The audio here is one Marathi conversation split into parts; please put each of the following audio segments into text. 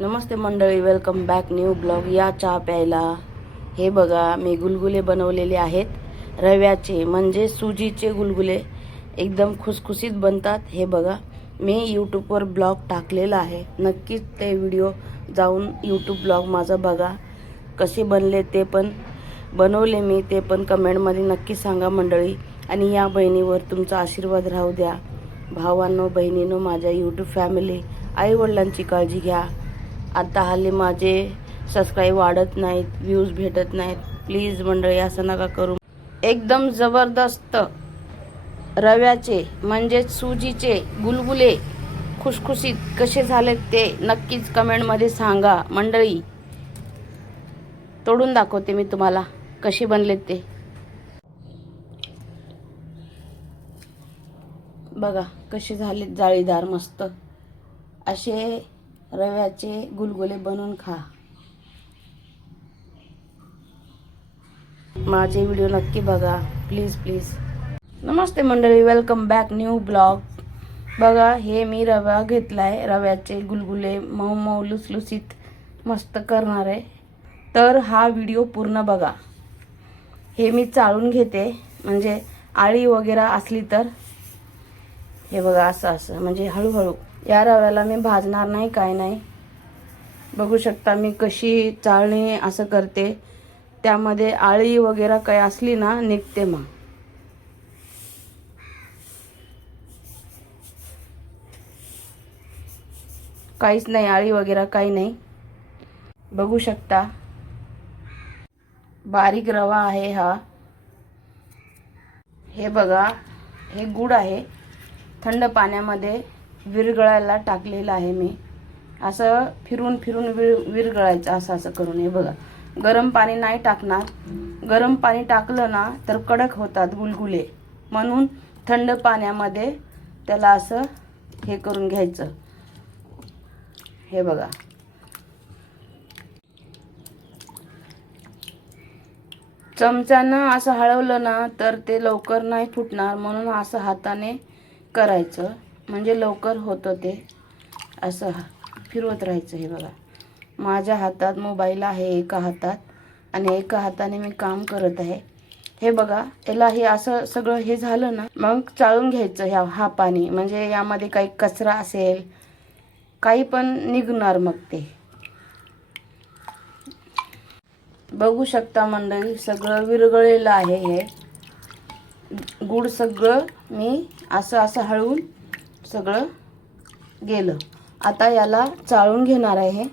नमस्ते मंडळी, वेलकम बॅक न्यू ब्लॉग. या चहा प्यायला. हे बघा, मी गुलगुले बनवलेले आहेत रव्याचे, म्हणजे सुजीचे गुलगुले. एकदम खुसखुशीत बनतात. हे बघा, मी यूट्यूबवर ब्लॉग टाकलेला आहे. नक्कीच ते व्हिडिओ जाऊन यूट्यूब ब्लॉग माझा बघा. कसे बनले ते पण बनवले मी, ते पण कमेंटमध्ये नक्की सांगा मंडळी. आणि या बहिणीवर तुमचा आशीर्वाद राहू द्या. भावांनो, बहिणींनो, माझ्या यूट्यूब फॅमिली, आईवडिलांची काळजी घ्या. आता हल्ली माझे सबस्क्राईब वाढत नाहीत, व्ह्यूज भेटत नाहीत. प्लीज मंडळी, असं नका करू. एकदम जबरदस्त रव्याचे म्हणजे सुजीचे गुलगुले खुसखुशीत कसे झालेत ते नक्कीच कमेंटमध्ये सांगा मंडळी. तोडून दाखवते मी तुम्हाला कसे बनलेत ते. बघा कसे झालेत, जाळीदार मस्त. असे रव्याचे गुलगुले बनवून खा. माझे व्हिडिओ नक्की बघा, प्लीज प्लीज. नमस्ते मंडळी, वेलकम बॅक न्यू ब्लॉग. बघा, हे मी रवा घेतलाय. रव्याचे गुलगुले मऊ मऊ लुसलुसीत मस्त करणार आहे. तर हा व्हिडिओ पूर्ण बघा. हे मी चाळून घेते, म्हणजे आळी वगैरे असली तर. हे बघा, असं असं म्हणजे हळूहळू. या रव्याला मी भाजणार नाही, काय नाही. बघू शकता मी कशी चाळणी असं करते. त्यामध्ये आळी वगैरे काय असली ना, निघते मग. काहीच नाही, आळी वगैरे काही नाही. बघू शकता बारीक रवा आहे हा. हे बघा, हे गुड आहे. थंड पाण्यामध्ये विरघळायला टाकलेलं आहे मी. असं फिरून फिरून विरघळायचं, असं असं करून. हे बघा, गरम पाणी नाही टाकणार. गरम पाणी टाकलं ना तर कडक होतात गुलगुले. म्हणून थंड पाण्यामध्ये त्याला असं हे करून घ्यायचं. हे बघा, चमच्यानं असं हळवलं ना तर ते लवकर नाही फुटणार. म्हणून असं हाताने करायचं, म्हणजे लवकर होतं ते. असं फिरवत राहायचं. हे बघा, माझ्या हातात मोबाईल आहे एका हातात, आणि एका हाताने मी काम करत आहे. हे बघा, याला हे असं सगळं हे झालं ना, मग चाळून घ्यायचं हा पाणी. म्हणजे यामध्ये काही कचरा असेल, काही पण निघणार मग ते. बघू शकता मंडळी, सगळं विरघळलेलं आहे. हे गुड सगळं मी असं असं हळवून सगळं गेलं. आता याला चाळून घेणार आहे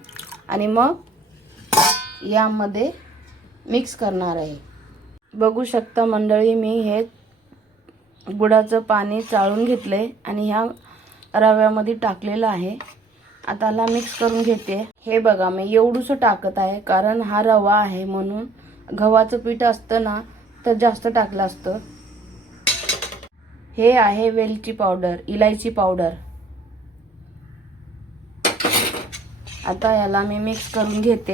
आणि मग यामध्ये मिक्स करणार आहे. बघू शकता मंडळी, मी हे गुडाचं पाणी चाळून घेतलंय आणि ह्या रव्यामध्ये टाकलेलं आहे. आता याला मिक्स करून घेते. हे बघा, मी एवढंसं टाकत आहे, कारण हा रवा आहे म्हणून. गव्हाचं पीठ असतं ना तर जास्त टाकलं असतं. हे आहे वेलची पावडर, इलायची पावडर. आता याला मी मिक्स करून घेते.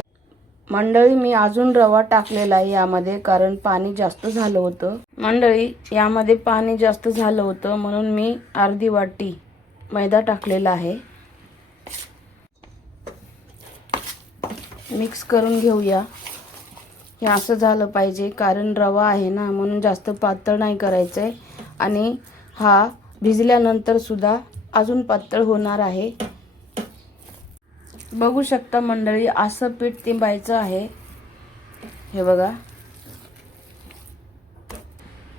मंडळी, मी अजून रवा टाकलेला आहे यामध्ये, कारण पाणी जास्त झालं होतं. मंडळी, यामध्ये पाणी जास्त झालं होतं म्हणून मी अर्धी वाटी मैदा टाकलेला आहे. मिक्स करून घेऊया. हे असं झालं पाहिजे, कारण रवा आहे ना, म्हणून जास्त पातळ नाही करायचं आहे. आणि हा भिजल्यानंतर सुद्धा अजून पातळ होणार आहे. बघू शकता मंडळी, असं पीठ तिंबायचं आहे. हे बघा,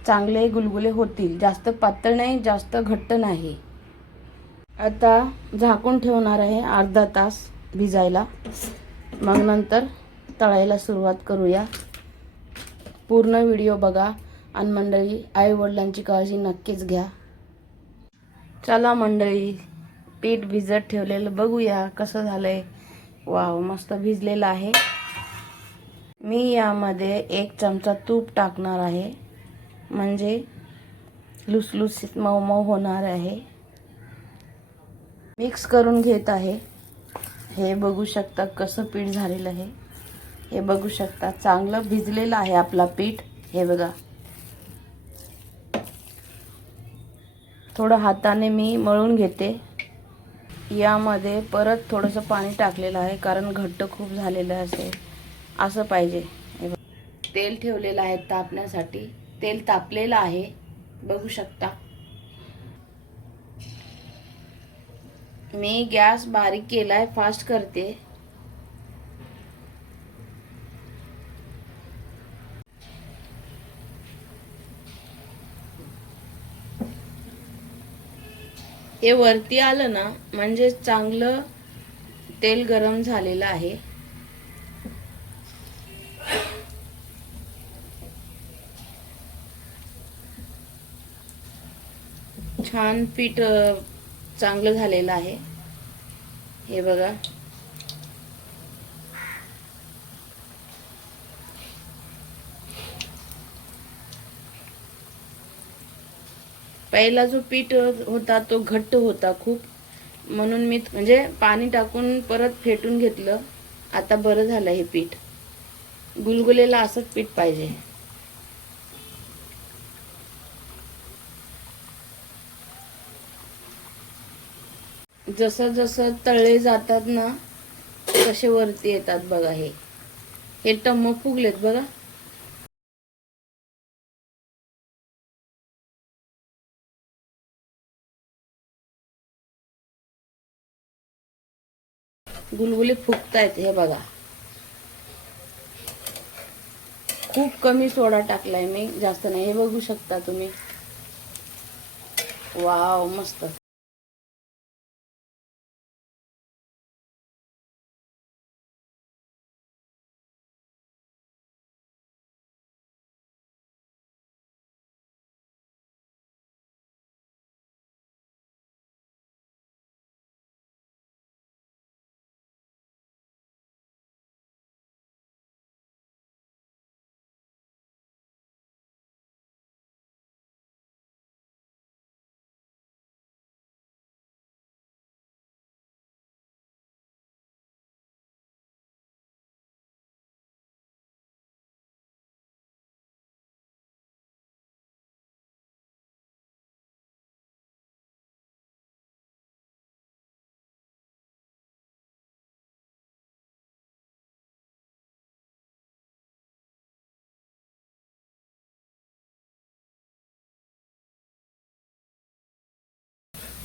चांगले गुलगुले होतील. जास्त पातळ नाही, जास्त घट्ट नाही. आता झाकून ठेवणार आहे अर्धा तास भिजायला. मग नंतर तळायला सुरुवात करूया. पूर्ण व्हिडिओ बघा. आणि मंडळी, आई वडिलांची काळजी नक्कीच घ्या. चला मंडळी, पीठ भिजत ठेवलेलं बघूया कसं झालंय. वाव, मस्त भिजलेलं आहे. मी यामध्ये 1 चमचा तूप टाकणार आहे, म्हणजे लुसलुसीत मऊ मऊ होणार आहे. मिक्स करून घेत आहे. हे बघू शकता कसं पीठ झालेलं आहे. हे बघू शकता, चांगलं भिजलेलं आहे आपला पीठ. हे बघा, थोडं हाताने मी मळून घेते. यामध्ये परत थोडंसं पाणी टाकलेलं आहे, कारण घट्ट खूप झालेलं असेल असं पाहिजे. तेल ठेवलेलं आहे तापण्यासाठी. तेल तापलेलं आहे, बघू शकता. मी गॅस बारीक केलाय, फास्ट करते. हे वरती आलं ना म्हणजे चांगलं तेल गरम झालेलं आहे. छान पीठ चांगलं झालेलं आहे, हे बघा. पहिला जो पीठ होता तो घट्ट होता खूप, म्हणून मी म्हणजे पाणी टाकून परत फेटून घेतलं. आता बरं झालं हे पीठ. गुलगुलेला असंच पीठ पाहिजे. जसं जसं तळले जातात ना तसे वरती येतात बघा. हे टम्म फुगलेत बघा. गुलगुले फुगतायत हे बघा. खूप कमी सोडा टाकलाय मी, जास्त नाही. हे बघू शकता तुम्ही. वाव, मस्त.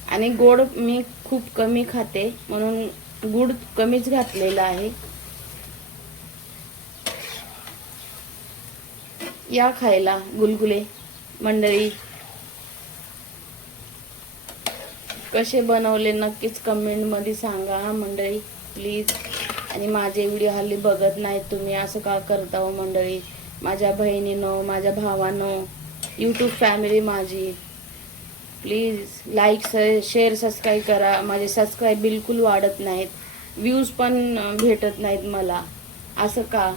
आणि गोड मी खूप कमी खाते, म्हणून गुड कमीच घातलेला आहे. या खायला गुलगुले मंडळी. कसे बनवले नक्कीच कमेंट मध्ये सांगा मंडळी, प्लीज. आणि माझे व्हिडिओ हल्ली बघत नाहीत तुम्ही, असं का करता हो मंडळी? माझ्या बहिणीनो, माझ्या भावानो, यूट्यूब फॅमिली माझी, प्लीज लाईक शेअर सबस्क्राईब करा. माझे सबस्क्राईब बिलकुल वाढत नाहीत, व्ह्यूज पण भेटत नाहीत मला. असं का?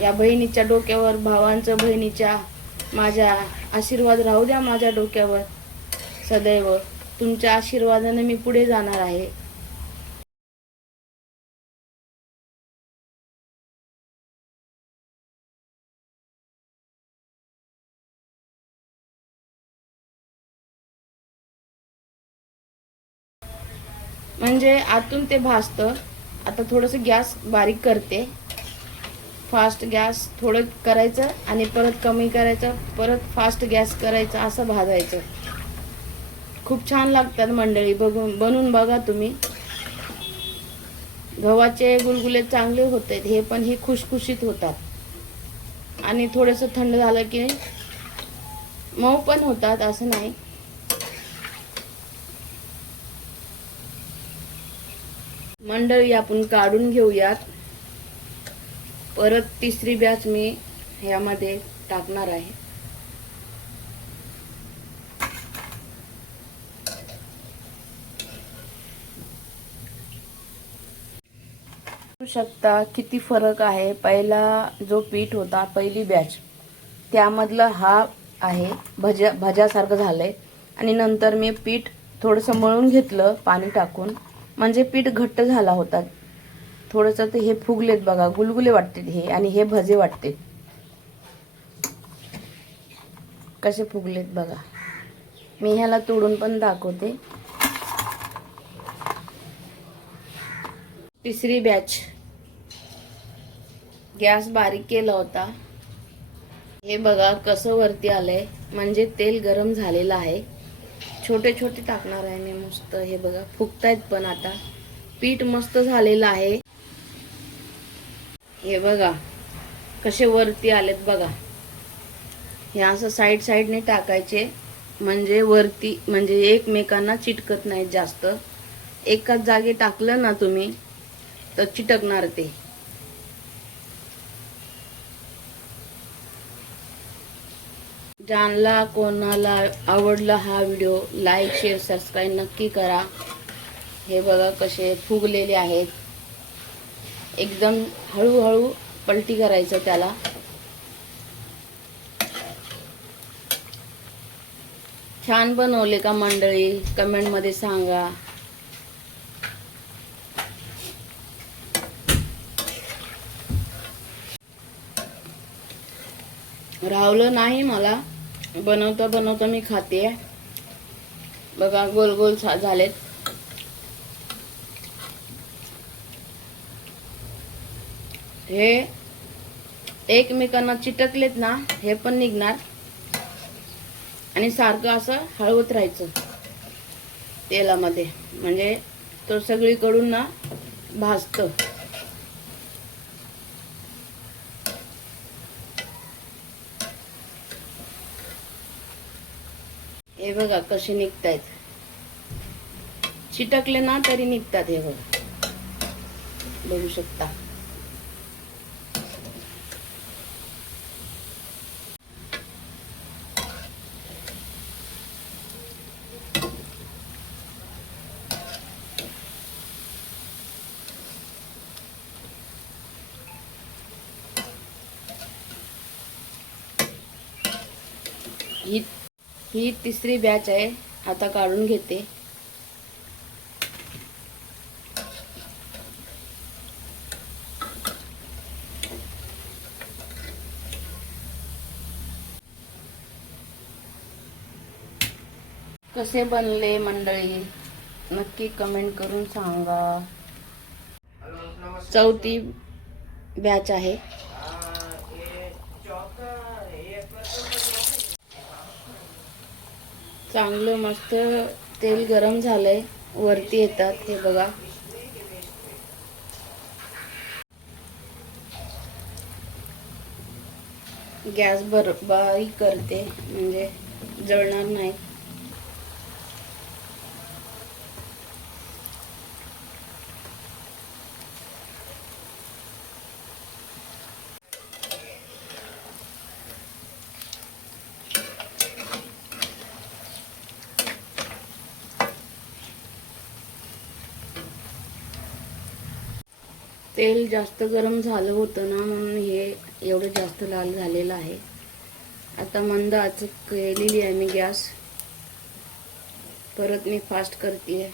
या बहिणीच्या डोक्यावर, भावांचं बहिणीच्या, माझ्या आशीर्वाद राहू द्या माझ्या डोक्यावर सदैव. तुमच्या आशीर्वादाने मी पुढे जाणार आहे. म्हणजे आतून ते भाजतं. आता थोडंसं गॅस बारीक करते. फास्ट गॅस थोडं करायचं आणि परत कमी करायचं, परत फास्ट गॅस करायचं, असं भाजायचं. खूप छान लागतात मंडळी, बनवून बघा तुम्ही. गव्हाचे गुलगुले चांगले होतात, हे पण हे खुशखुशीत होतात. आणि थोडंसं थंड झालं की मऊ पण होतात, असं नाही. मंडळी आपण काढून घेऊयात. परत तिसरी बॅच मी ह्यामध्ये टाकणार आहे. बघू शकता किती फरक आहे. पहिला जो पीठ होता, पहिली बॅच, त्यामधला हा आहे भज्यासारखं झालंय. आणि नंतर मी पीठ थोडंसं मळून घेतलं पाणी टाकून, म्हणजे पीठ घट्ट झाला होता. थोडंसं ते हे फुगलेत बघा, गुलगुले वाटतात हे, आणि हे भजे वाटतात. कसे फुगलेत बघा. मी ह्याला तोडून पण दाखवते. तिसरी बॅच. गॅस बारीक केला होता. हे बघा कसं वरती आलंय, म्हणजे तेल गरम झालेलं आहे. छोटे छोटे टाकणार आहे मी मस्त. हे बघा फुगतायत पण आता. पीठ मस्त झालेलं आहे. हे बघा कसे वरती आलेत बघा. हे असं साईड साईडने टाकायचे, म्हणजे वरती म्हणजे एकमेकांना चिटकत नाही जास्त. एकाच जागी टाकलं ना तुम्ही तर चिटकणार ते. ज्यांना कोणाला आवडला हा व्हिडिओ लाईक शेअर सबस्क्राईब नक्की करा. हे बघा कसे फुगलेले आहेत. एकदम हळूहळू पलटी करायचं त्याला. छान बनवले का मंडळी? कमेंट मध्ये सांगा. रावलं नाही मला, बनवता बनवता मी खाते. बघा गोल गोल झालेत. हे एकमेकांना चिटकलेत ना, हे पण निघणार. आणि सारखं असं हळवत राहायचं तेलामध्ये, म्हणजे तो सगळीकडून ना भाजतं. हे बघा कसे निघतायत. चिटकले ना तरी निघतात. हे बघा बघू शकता. ही तिसरी बॅच आहे. आता काढून घेते. कसे बनले मंडळी नक्की कमेंट करून सांगा. चौथी बॅच आहे. चांगलं मस्त तेल गरम झालंय. वरती येतात हे बघा. गॅस बारीक करते म्हणजे जळणार नाही. तेल जास्त गरम झालं होतं ना, म्हणून हे एवढं जास्त लाल झालेलं आहे. आता मंद आच केलेली आहे मी गॅस. परत मी फास्ट करते.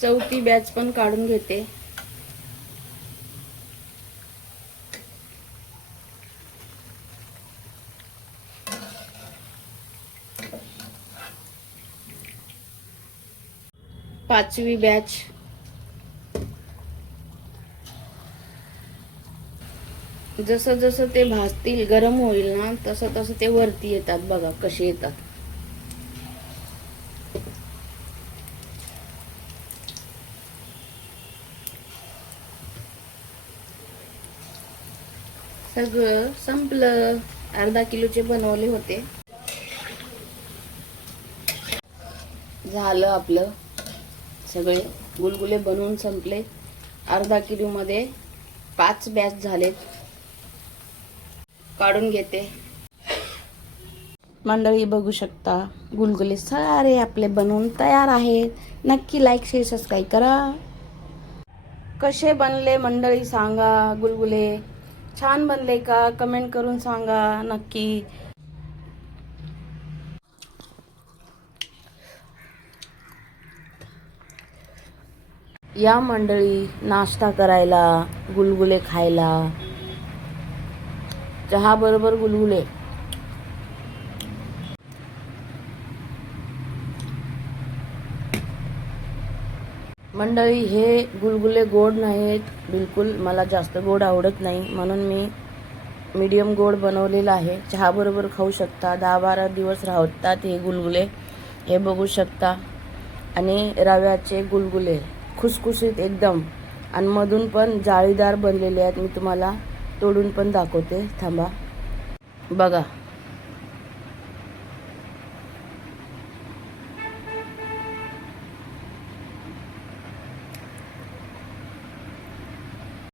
चौथी बॅच पण काढून घेते. पाचवी बॅच. जसं जसं ते भाजतील गरम होईल ना, तसं तसं ते वरती येतात. बघा कसे येतात. सगळं संपलं. अर्धा किलोचे बनवले होते. झालं आपलं. सगळे गुलगुले बनवून संपले. अर्धा किलो मध्ये 5 बॅच झालेत. काढून घेते. मंडळी बघू शकता गुलगुले सारे आपले बनवून तयार आहेत. नक्की लाईक शेअर सबस्क्राईब करा. कसे बनले मंडळी सांगा. गुलगुले छान बनले का? कमेंट करून सांगा नक्की. या मंडळी नाश्ता करायला, गुलगुले खायला. चहा बरोबर गुलगुले. मंडळी, हे गुलगुले गोड नाहीत बिलकुल. मला जास्त गोड आवडत नाही, म्हणून मी मीडियम गोड बनवलेला आहे. चहाबरोबर खाऊ शकता. 10-12 दिवस राहतात हे गुलगुले. हे बघू शकता. आणि रव्याचे गुलगुले खुसखुशीत एकदम, आणि मधून पण जाळीदार बनलेले आहेत. मी तुम्हाला तोडून पण दाखवते, थांबा. बघा.